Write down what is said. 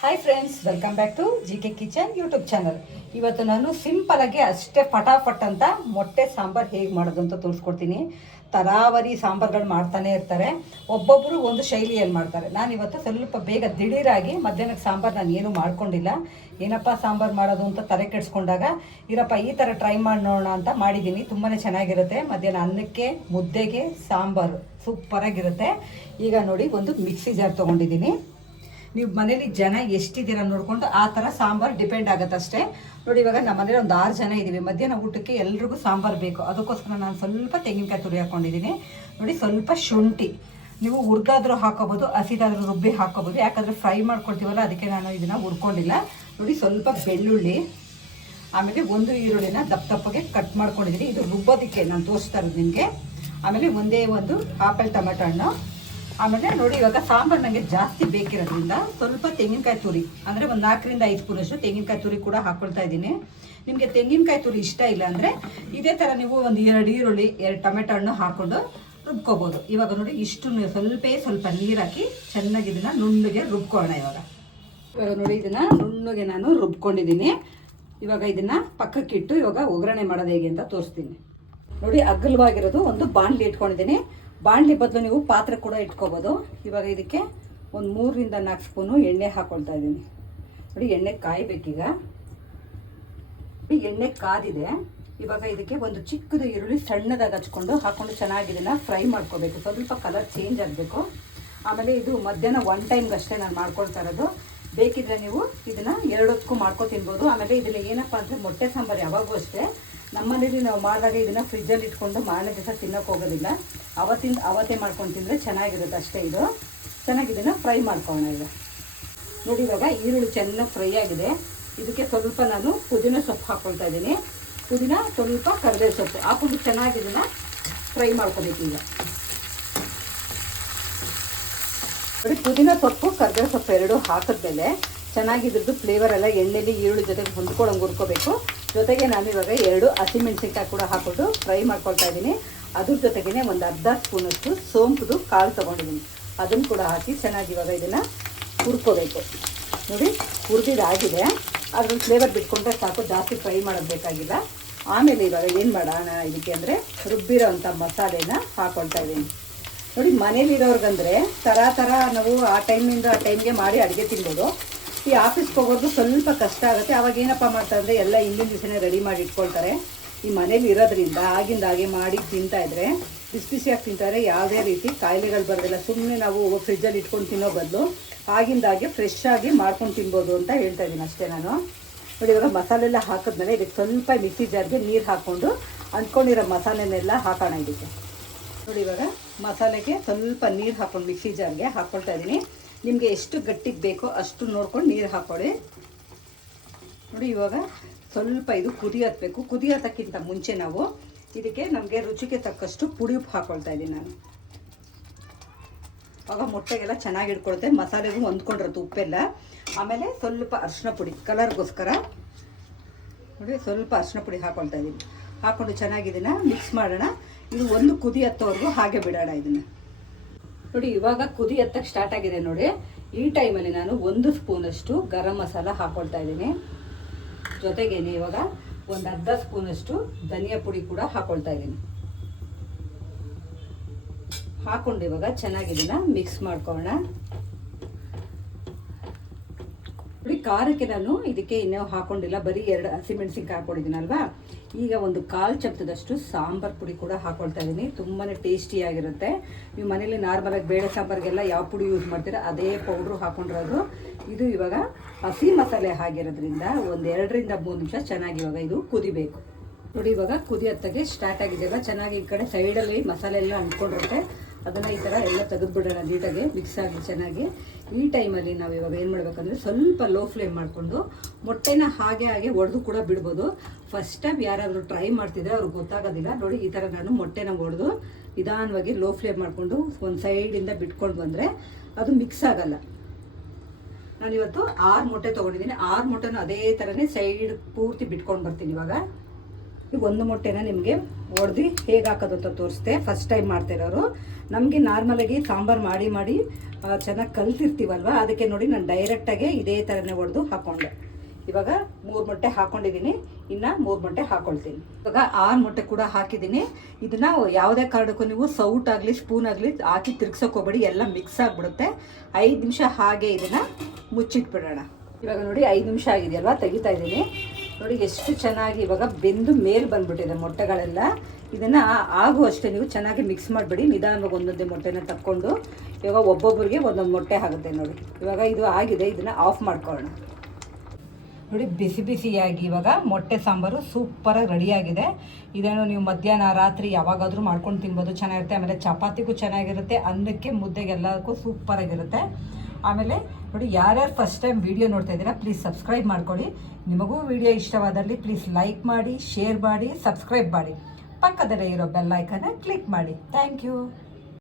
Hi friends welcome back to G K kitchen YouTube channel ಇವತ್ತು ನಾನು simple ಆಗಿ ಅಷ್ಟೇ ಫಟಾಫಟ್ ಅಂತ ಮೊಟ್ಟೆ ಸಾಂಬಾರ್ ಹೇಗೆ ಮಾಡೋದು ಅಂತ ತೋರಿಸ್ಕೊಡ್ತೀನಿ. ತರಾವರಿ ಸಾಂಬಾರ್ಗಳು ಮಾಡ್ತಾನೆ ಇರ್ತಾರೆ. ಒಬ್ಬೊಬ್ಬರು ಒಂದು ಶೈಲಿಯಲ್ಲಿ ಮಾಡ್ತಾರೆ. ನಾನು ಇವತ್ತು ಸ್ವಲ್ಪ ಬೇಗ ದಿಢೀರಾಗಿ ಮಧ್ಯಾಹ್ನಕ್ಕೆ ಸಾಂಬಾರು ನಾನು ಏನೂ ಮಾಡ್ಕೊಂಡಿಲ್ಲ. ಏನಪ್ಪ ಸಾಂಬಾರು ಮಾಡೋದು ಅಂತ ತಲೆ ಕೆಡಿಸ್ಕೊಂಡಾಗ, ಇರಪ್ಪ, ಈ ಥರ ಟ್ರೈ ಮಾಡಿ ನೋಡೋಣ ಅಂತ ಮಾಡಿದ್ದೀನಿ. ತುಂಬಾ ಚೆನ್ನಾಗಿರುತ್ತೆ. ಮಧ್ಯಾಹ್ನ ಅನ್ನಕ್ಕೆ, ಮುದ್ದೆಗೆ ಸಾಂಬಾರು ಸೂಪರಾಗಿರುತ್ತೆ ಈಗ ನೋಡಿ, ಒಂದು ಮಿಕ್ಸಿ ಜಾರ್ ತೊಗೊಂಡಿದ್ದೀನಿ. ನೀವು ಮನೇಲಿ ಜನ ಎಷ್ಟಿದ್ದೀರಾ ನೋಡಿಕೊಂಡು ಆ ಥರ ಸಾಂಬಾರು ಡಿಪೆಂಡ್ ಆಗುತ್ತೆ ಅಷ್ಟೇ ನೋಡಿ, ಇವಾಗ ನಮ್ಮ ಮನೇಲಿ ಒಂದು ಆರು ಜನ ಇದ್ದೀವಿ. ಮಧ್ಯಾಹ್ನ ಊಟಕ್ಕೆ ಎಲ್ರಿಗೂ ಸಾಂಬಾರು ಬೇಕು. ಅದಕ್ಕೋಸ್ಕರ ನಾನು ಸ್ವಲ್ಪ ತೆಂಗಿನಕಾಯಿ ತುರಿ ಹಾಕೊಂಡಿದ್ದೀನಿ. ನೋಡಿ, ಸ್ವಲ್ಪ ಶುಂಠಿ. ನೀವು ಹುರ್ಗಾದರೂ ಹಾಕೋಬೋದು, ಹಸಿದಾದರೂ ರುಬ್ಬಿ ಹಾಕೋಬೋದು. ಯಾಕಂದರೆ ಫ್ರೈ ಮಾಡ್ಕೊಳ್ತೀವಲ್ಲ ಅದಕ್ಕೆ ನಾನು ಇದನ್ನು ಹುರ್ಕೊಂಡಿಲ್ಲ. ನೋಡಿ, ಸ್ವಲ್ಪ ಬೆಳ್ಳುಳ್ಳಿ, ಆಮೇಲೆ ಒಂದು ಈರುಳ್ಳಿನ ದಪ್ಪ ದಪ್ಪಗೆ ಕಟ್ ಮಾಡ್ಕೊಂಡಿದ್ದೀನಿ. ಇದು ರುಬ್ಬೋದಕ್ಕೆ, ನಾನು ತೋರಿಸ್ತಾ ಇರೋದು ನಿಮಗೆ. ಆಮೇಲೆ ಒಂದೇ ಒಂದು ಆಪಲ್ ಟೊಮೆಟೊ ಹಣ್ಣು. ಆಮೇಲೆ ನೋಡಿ, ಇವಾಗ ಸಾಂಬಾರು ನನಗೆ ಜಾಸ್ತಿ ಬೇಕಿರೋದ್ರಿಂದ ಸ್ವಲ್ಪ ತೆಂಗಿನಕಾಯಿ ತುರಿ, ಅಂದರೆ ಒಂದು ನಾಲ್ಕರಿಂದ ಐದು ಸ್ಪೂನಷ್ಟು ತೆಂಗಿನಕಾಯಿ ತುರಿ ಕೂಡ ಹಾಕ್ಕೊಳ್ತಾ ಇದ್ದೀನಿ. ನಿಮಗೆ ತೆಂಗಿನಕಾಯಿ ತುರಿ ಇಷ್ಟ ಇಲ್ಲ ಅಂದರೆ ಇದೇ ಥರ ನೀವು ಒಂದು ಎರಡು ಈರುಳ್ಳಿ, ಎರಡು ಟೊಮೆಟೊ ಹಣ್ಣು ಹಾಕ್ಕೊಂಡು ರುಬ್ಕೋಬೋದು. ಇವಾಗ ನೋಡಿ, ಇಷ್ಟು ಸ್ವಲ್ಪ ಸ್ವಲ್ಪೇ ಸ್ವಲ್ಪ ನೀರು ಹಾಕಿ ಚೆನ್ನಾಗಿ ಇದನ್ನು ನುಣ್ಣಗೆ ರುಬ್ಕೊಳ್ಳೋಣ ಇವಾಗ. ಇವಾಗ ನೋಡಿ, ಇದನ್ನು ನುಣ್ಣಗೆ ನಾನು ರುಬ್ಕೊಂಡಿದ್ದೀನಿ. ಇವಾಗ ಇದನ್ನು ಪಕ್ಕಕ್ಕಿಟ್ಟು ಇವಾಗ ಒಗ್ಗರಣೆ ಮಾಡೋದು ಹೇಗೆ ಅಂತ ತೋರಿಸ್ತೀನಿ. ನೋಡಿ, ಅಗಲವಾಗಿರೋದು ಒಂದು ಬಾಣಲಿ ಇಟ್ಕೊಂಡಿದ್ದೀನಿ. ಬಾಣಲಿ ಬದಲು ನೀವು ಪಾತ್ರೆ ಕೂಡ ಇಟ್ಕೋಬೋದು. ಇವಾಗ ಇದಕ್ಕೆ ಒಂದು ಮೂರರಿಂದ ನಾಲ್ಕು ಸ್ಪೂನು ಎಣ್ಣೆ ಹಾಕ್ಕೊಳ್ತಾ ಇದ್ದೀನಿ. ನೋಡಿ, ಎಣ್ಣೆ ಕಾಯಬೇಕೀಗ. ಎಣ್ಣೆ ಕಾದಿದೆ. ಇವಾಗ ಇದಕ್ಕೆ ಒಂದು ಚಿಕ್ಕದು ಈರುಳ್ಳಿ ಸಣ್ಣದಾಗಿ ಹಚ್ಕೊಂಡು ಹಾಕ್ಕೊಂಡು ಚೆನ್ನಾಗಿ ಇದನ್ನು ಫ್ರೈ ಮಾಡ್ಕೋಬೇಕು. ಸ್ವಲ್ಪ ಕಲರ್ ಚೇಂಜ್ ಆಗಬೇಕು. ಆಮೇಲೆ ಇದು ಮಧ್ಯಾಹ್ನ ಒನ್ ಟೈಮ್ಗೆ ಅಷ್ಟೇ ನಾನು ಮಾಡ್ಕೊಳ್ತಾ ಇರೋದು. ಬೇಕಿದ್ರೆ ನೀವು ಇದನ್ನು ಎರಡಕ್ಕೂ ಮಾಡ್ಕೊ ತಿನ್ಬೋದು. ಆಮೇಲೆ ಇದನ್ನು ಏನಪ್ಪ ಅಂದರೆ ಮೊಟ್ಟೆ ಸಾಂಬಾರು ಯಾವಾಗೂ ಅಷ್ಟೇ. ನಮ್ಮನೇಲಿ ನಾವು ಮಾಡಿದಾಗ ಇದನ್ನು ಫ್ರಿಜ್ಜಲ್ಲಿ ಇಟ್ಕೊಂಡು ಮಾರನೇ ದಿವಸ ತಿನ್ನೋಕೆ ಹೋಗೋದಿಲ್ಲ. ಅವತ್ತಿಂದ ಅವತ್ತೇ ಮಾಡ್ಕೊಂಡು ತಿಂದರೆ ಚೆನ್ನಾಗಿರುತ್ತೆ ಅಷ್ಟೇ ಇದು. ಚೆನ್ನಾಗಿ ಇದನ್ನು ಫ್ರೈ ಮಾಡ್ಕೊಳ್ಳೋಣ ಈಗ. ನೋಡಿ ಇವಾಗ ಈರುಳ್ಳಿ ಚೆನ್ನಾಗಿ ಫ್ರೈ ಆಗಿದೆ. ಇದಕ್ಕೆ ಸ್ವಲ್ಪ ನಾನು ಪುದೀನ ಸೊಪ್ಪು ಹಾಕ್ಕೊಳ್ತಾ ಇದ್ದೀನಿ. ಪುದೀನ ಸ್ವಲ್ಪ ಕರ್ಬೇವು ಸೊಪ್ಪು. ಹಾಕೊಂಡು ಚೆನ್ನಾಗಿ ಇದನ್ನು ಫ್ರೈ ಮಾಡ್ಕೋಬೇಕು ಈಗ. ನೋಡಿ, ಪುದೀನ ಸೊಪ್ಪು ಕರ್ಬೇವು ಸೊಪ್ಪು ಎರಡು ಹಾಕಿದ್ಮೇಲೆ ಚೆನ್ನಾಗಿ ಇದ್ರದ್ದು ಫ್ಲೇವರ್ ಎಲ್ಲ ಎಣ್ಣೆಲಿ, ಈರುಳ್ಳಿ ಜೊತೆಗೆ ಹೊಂದ್ಕೊಳ್ಳೋಂಗೆ ಹುರ್ಕೋಬೇಕು. ಜೊತೆಗೆ ನಾನು ಇವಾಗ ಎರಡು ಹಸಿಮೆಣಸಿನ್ಕಾಯಿ ಕೂಡ ಹಾಕ್ಕೊಂಡು ಫ್ರೈ ಮಾಡ್ಕೊಳ್ತಾ ಇದ್ದೀನಿ. ಅದ್ರ ಜೊತೆಗೇ ಒಂದು ಅರ್ಧ ಸ್ಪೂನಷ್ಟು ಸೋಂಪುದು ಕಾಳು ತೊಗೊಂಡಿದ್ದೀನಿ. ಅದನ್ನು ಕೂಡ ಹಾಕಿ ಚೆನ್ನಾಗಿ ಇವಾಗ ಇದನ್ನು ಹುರ್ಕೋಬೇಕು. ನೋಡಿ ಹುರಿದಿದ್ದಾಗಿದೆ ಅದ್ರ ಫ್ಲೇವರ್ ಬಿಟ್ಕೊಂಡ್ರೆ ಸಾಕು, ಜಾಸ್ತಿ ಫ್ರೈ ಮಾಡೋದು ಬೇಕಾಗಿಲ್ಲ. ಆಮೇಲೆ ಇವಾಗ ಏನು ಮಾಡೋಣ ಇದಕ್ಕೆ ಅಂದರೆ ರುಬ್ಬಿರೋ ಅಂಥ ಮಸಾಲೆನ ಹಾಕ್ಕೊಳ್ತಾ ಇದ್ದೀನಿ. ನೋಡಿ, ಮನೇಲಿರೋರ್ಗಂದರೆ ಥರ ಥರ ನಾವು ಆ ಟೈಮಿಂದ ಆ ಟೈಮ್ಗೆ ಮಾಡಿ ಅಡುಗೆ ತಿನ್ಬೋದು. ಈ ಆಫೀಸ್ಗೆ ಹೋಗೋದು ಸ್ವಲ್ಪ ಕಷ್ಟ ಆಗುತ್ತೆ. ಅವಾಗ ಏನಪ್ಪ ಮಾಡ್ತಾರೆ ಎಲ್ಲ ಹಿಂದಿನ ದಿವಸನೇ ರೆಡಿ ಮಾಡಿ ಇಟ್ಕೊಳ್ತಾರೆ. ಈ ಮನೇಲಿ ಇರೋದ್ರಿಂದ ಆಗಿಂದ ಹಾಗೆ ಮಾಡಿ ತಿಂತಾ ಇದ್ರೆ, ಬಿಸಿ ಬಿಸಿಯಾಗಿ ತಿಂತಾರೆ ಯಾವುದೇ ರೀತಿ ಕಾಯಿಲೆಗಳು ಬರೋದಿಲ್ಲ. ಸುಮ್ಮನೆ ನಾವು ಫ್ರಿಜ್ಜಲ್ಲಿ ಇಟ್ಕೊಂಡು ತಿನ್ನೋ ಬದಲು ಆಗಿಂದಾಗೆ ಫ್ರೆಶ್ ಆಗಿ ಮಾಡ್ಕೊಂಡು ತಿನ್ಬೋದು ಅಂತ ಹೇಳ್ತಾ ಇದ್ದೀನಿ ಅಷ್ಟೇ ನಾನು. ನೋಡಿ, ಇವಾಗ ಮಸಾಲೆ ಎಲ್ಲ ಹಾಕಿದ್ಮೇಲೆ ಇದಕ್ಕೆ ಸ್ವಲ್ಪ ಮಿಕ್ಸಿ ಜಾರ್ಗೆ ನೀರು ಹಾಕ್ಕೊಂಡು ಅಂದ್ಕೊಂಡಿರೋ ಮಸಾಲೆನೆಲ್ಲ ಹಾಕೋಣ ಇದಕ್ಕೆ. ನೋಡಿ, ಇವಾಗ ಮಸಾಲೆಗೆ ಸ್ವಲ್ಪ ನೀರು ಹಾಕ್ಕೊಂಡು ಮಿಕ್ಸಿ ಜಾರ್ಗೆ ಹಾಕ್ಕೊಳ್ತಾ ಇದ್ದೀನಿ. ನಿಮಗೆ ಎಷ್ಟು ಗಟ್ಟಿಗೆ ಬೇಕೋ ಅಷ್ಟು ನೋಡ್ಕೊಂಡು ನೀರು ಹಾಕ್ಕೊಳ್ಳಿ ನೋಡಿ, ಇವಾಗ ಸ್ವಲ್ಪ ಇದು ಕುದಿ ಹತ್ತಬೇಕು ಮುಂಚೆ ನಾವು ಇದಕ್ಕೆ ನಮಗೆ ರುಚಿಗೆ ತಕ್ಕಷ್ಟು ಪುಡಿ ಉಪ್ಪು ಹಾಕೊಳ್ತಾ ಇದ್ದೀನಿ ನಾನು. ಆಗ ಮೊಟ್ಟೆಗೆಲ್ಲ ಚೆನ್ನಾಗಿ ಇಟ್ಕೊಳುತ್ತೆ ಮಸಾಲೆಗೂ ಹೊಂದ್ಕೊಂಡಿರುತ್ತೆ ಉಪ್ಪೆಲ್ಲ. ಆಮೇಲೆ ಸ್ವಲ್ಪ ಅರಿಶಿನ ಪುಡಿ, ಕಲರ್ಗೋಸ್ಕರ ನೋಡಿ, ಸ್ವಲ್ಪ ಅರಿಶಿನ ಪುಡಿ ಹಾಕ್ಕೊಳ್ತಾ ಇದ್ದೀನಿ ಹಾಕ್ಕೊಂಡು ಚೆನ್ನಾಗಿದ್ದೀನ ಮಿಕ್ಸ್ ಮಾಡೋಣ. ಇದು ಒಂದು ಕುದಿ ಹತ್ತೋವರೆಗೂ ಹಾಗೆ ಬಿಡೋಣ ಇದನ್ನು. ನೋಡಿ, ಇವಾಗ ಕುದಿ ಹತ್ತಕ್ಕೆ ಸ್ಟಾರ್ಟ್ ಆಗಿದೆ ನೋಡಿ. ಈ ಟೈಮಲ್ಲಿ ನಾನು ಒಂದು ಸ್ಪೂನಷ್ಟು ಗರಂ ಮಸಾಲ ಹಾಕೊಳ್ತಾ ಇದ್ದೀನಿ. ಜೊತೆಗೇನೆ ಇವಾಗ ಒಂದು ಅರ್ಧ ಸ್ಪೂನಷ್ಟು ಧನಿಯಾ ಪುಡಿ ಕೂಡ ಹಾಕೊಳ್ತಾ ಇದ್ದೀನಿ. ಹಾಕೊಂಡು ಇವಾಗ ಚೆನ್ನಾಗಿ ಇದನ್ನ ಮಿಕ್ಸ್ ಮಾಡ್ಕೊಳ್ಳೋಣ ನೋಡಿ ಖಾರಕ್ಕೆ ನಾನು ಇದಕ್ಕೆ ಇನ್ನೂ ಹಾಕೊಂಡಿಲ್ಲ. ಬರೀ ಎರಡು ಹಸಿಮೆಣಸಿನ್ಕಾಯಿ ಹಾಕೊಂಡಿದ್ದೀನಲ್ವಾ? ಈಗ ಒಂದು ಕಾಲು ಚಮಚದಷ್ಟು ಸಾಂಬಾರ್ ಪುಡಿ ಕೂಡ ಹಾಕೊಳ್ತಾ ಇದ್ದೀನಿ ತುಂಬಾ ಟೇಸ್ಟಿಯಾಗಿರುತ್ತೆ ನೀವು ಮನೇಲಿ ನಾರ್ಮಲಾಗಿ ಬೇಳೆ ಸಾಂಬಾರಿಗೆಲ್ಲ ಯಾವ ಪುಡಿ ಯೂಸ್ ಮಾಡ್ತೀರಾ, ಅದೇ ಪೌಡ್ರು ಹಾಕೊಂಡಿರೋದು. ಇದು ಇವಾಗ ಹಸಿ ಮಸಾಲೆ ಆಗಿರೋದ್ರಿಂದ ಒಂದು ಎರಡರಿಂದ ಮೂರು ನಿಮಿಷ ಚೆನ್ನಾಗಿ ಇವಾಗ ಇದು ಕುದಿಬೇಕು. ನೋಡಿ ಇವಾಗ ಕುದಿ ಹತ್ತಗೆ ಸ್ಟಾರ್ಟ್ ಆಗಿದೆಯಲ್ಲ ಚೆನ್ನಾಗಿ ಈ ಕಡೆ ಸೈಡಲ್ಲಿ ಮಸಾಲೆ ಎಲ್ಲ ಅಂಟ್ಕೊಂಡಿರುತ್ತೆ. ಅದನ್ನು ಈ ಥರ ಎಲ್ಲ ತೆಗೆದುಬಿಡೋಣ ನೀಟಾಗಿ ಮಿಕ್ಸ್ ಆಗಿ ಚೆನ್ನಾಗಿ. ಈ ಟೈಮಲ್ಲಿ ನಾವು ಇವಾಗ ಏನು ಮಾಡಬೇಕಂದ್ರೆ ಸ್ವಲ್ಪ ಲೋ ಫ್ಲೇಮ್ ಮಾಡಿಕೊಂಡು ಮೊಟ್ಟೆನ ಹಾಗೆ ಹಾಗೆ ಒಡೆದು ಕೂಡ ಬಿಡ್ಬೋದು. ಫಸ್ಟ್ ಟೈಮ್ ಯಾರಾದರೂ ಟ್ರೈ ಮಾಡ್ತಿದ್ರೆ ಅವ್ರಿಗೆ ಗೊತ್ತಾಗೋದಿಲ್ಲ. ನೋಡಿ ಈ ಥರ ನಾನು ಮೊಟ್ಟೆನ ಒಡೆದು ನಿಧಾನವಾಗಿ ಲೋ ಫ್ಲೇಮ್ ಮಾಡಿಕೊಂಡು ಒಂದು ಸೈಡಿಂದ ಬಿಟ್ಕೊಂಡು ಬಂದರೆ ಅದು ಮಿಕ್ಸ್ ಆಗಲ್ಲ. ನಾನಿವತ್ತು ಆರು ಮೊಟ್ಟೆ ತೊಗೊಂಡಿದ್ದೀನಿ. ಆರು ಮೊಟ್ಟೆನೂ ಅದೇ ಥರನೇ ಸೈಡ್ ಪೂರ್ತಿ ಬಿಟ್ಕೊಂಡು ಬರ್ತೀನಿ ಇವಾಗ. ಈಗ ಒಂದು ಮೊಟ್ಟೆನ ನಿಮಗೆ ಒಡೆದು ಹೇಗೆ ಹಾಕೋದು ಅಂತ ತೋರಿಸ್ದೆ. ಫಸ್ಟ್ ಟೈಮ್ ಮಾಡ್ತಿರೋರು ನಮಗೆ ನಾರ್ಮಲಾಗಿ ಸಾಂಬಾರು ಮಾಡಿ ಮಾಡಿ ಚೆನ್ನಾಗಿ ಕಲ್ತಿರ್ತೀವಲ್ವ? ಅದಕ್ಕೆ ನೋಡಿ ನಾನು ಡೈರೆಕ್ಟಾಗಿ ಇದೇ ಥರನೇ ಒಡೆದು ಹಾಕ್ಕೊಂಡೆ ಇವಾಗ ಮೂರು ಮೊಟ್ಟೆ ಹಾಕ್ಕೊಂಡಿದ್ದೀನಿ ಇನ್ನು ಮೂರು ಮೊಟ್ಟೆ ಹಾಕ್ಕೊಳ್ತೀನಿ ಇವಾಗ ಆರು ಮೊಟ್ಟೆ ಕೂಡ ಹಾಕಿದ್ದೀನಿ ಇದನ್ನು ಯಾವುದೇ ಕಾರಣಕ್ಕೂ ನೀವು ಸೌಟ್ ಆಗಲಿ ಸ್ಪೂನ್ ಆಗಲಿ ಹಾಕಿ ಹೋಗ್ಬೇಡಿ. ಎಲ್ಲ ಮಿಕ್ಸ್ ಆಗಿಬಿಡುತ್ತೆ. ಐದು ನಿಮಿಷ ಹಾಗೆ ಇದನ್ನು ಮುಚ್ಚಿಟ್ಬಿಡೋಣ. ಇವಾಗ ನೋಡಿ ಐದು ನಿಮಿಷ ಆಗಿದೆಯಲ್ವ? ತೆಗಿತಾ ಇದ್ದೀನಿ ನೋಡಿ, ಎಷ್ಟು ಚೆನ್ನಾಗಿ ಇವಾಗ ಬೆಂದು ಮೇಲ್ ಬಂದ್ಬಿಟ್ಟಿದೆ ಮೊಟ್ಟೆಗಳೆಲ್ಲ. ಇದನ್ನು ಆಗು ಅಷ್ಟೇ ನೀವು ಚೆನ್ನಾಗಿ ಮಿಕ್ಸ್ ಮಾಡಿಬಿಡಿ. ನಿಧಾನವಾಗಿ ಒಂದೊಂದೇ ಮೊಟ್ಟೆನ ತಕ್ಕೊಂಡು ಇವಾಗ ಒಬ್ಬೊಬ್ಬರಿಗೆ ಒಂದೊಂದು ಮೊಟ್ಟೆ ಆಗುತ್ತೆ ನೋಡಿ. ಇವಾಗ ಇದು ಆಗಿದೆ, ಇದನ್ನು ಆಫ್ ಮಾಡ್ಕೊಳ್ಳೋಣ. ನೋಡಿ, ಬಿಸಿ ಬಿಸಿಯಾಗಿ ಇವಾಗ ಮೊಟ್ಟೆ ಸಾಂಬಾರು ಸೂಪರಾಗಿ ರೆಡಿಯಾಗಿದೆ ಇದನ್ನು ನೀವು ಮಧ್ಯಾಹ್ನ, ರಾತ್ರಿ ಯಾವಾಗಾದರೂ ಮಾಡ್ಕೊಂಡು ತಿನ್ಬೋದು. ಚೆನ್ನಾಗಿರುತ್ತೆ. ಆಮೇಲೆ ಚಪಾತಿಗೂ ಚೆನ್ನಾಗಿರುತ್ತೆ. ಅನ್ನಕ್ಕೆ ಮುದ್ದೆಗೆ ಎಲ್ಲದಕ್ಕೂ ಸೂಪರಾಗಿರುತ್ತೆ ಆಮೇಲೆ ನೋಡಿ ಯಾರ್ಯಾರು ಫಸ್ಟ್ ಟೈಮ್ ವಿಡಿಯೋ ನೋಡ್ತಾ ಇದ್ದೀರಾ ಪ್ಲೀಸ್ ಸಬ್ಸ್ಕ್ರೈಬ್ ಮಾಡ್ಕೊಳ್ಳಿ. ನಿಮಗೂ ವಿಡಿಯೋ ಇಷ್ಟವಾದಲ್ಲಿ ಪ್ಲೀಸ್ ಲೈಕ್ ಮಾಡಿ ಶೇರ್ ಮಾಡಿ ಸಬ್ಸ್ಕ್ರೈಬ್ ಮಾಡಿ. ಪಕ್ಕದಲ್ಲೇ ಇರೋ ಬೆಲ್ ಐಕನ್ನ ಕ್ಲಿಕ್ ಮಾಡಿ. Thank you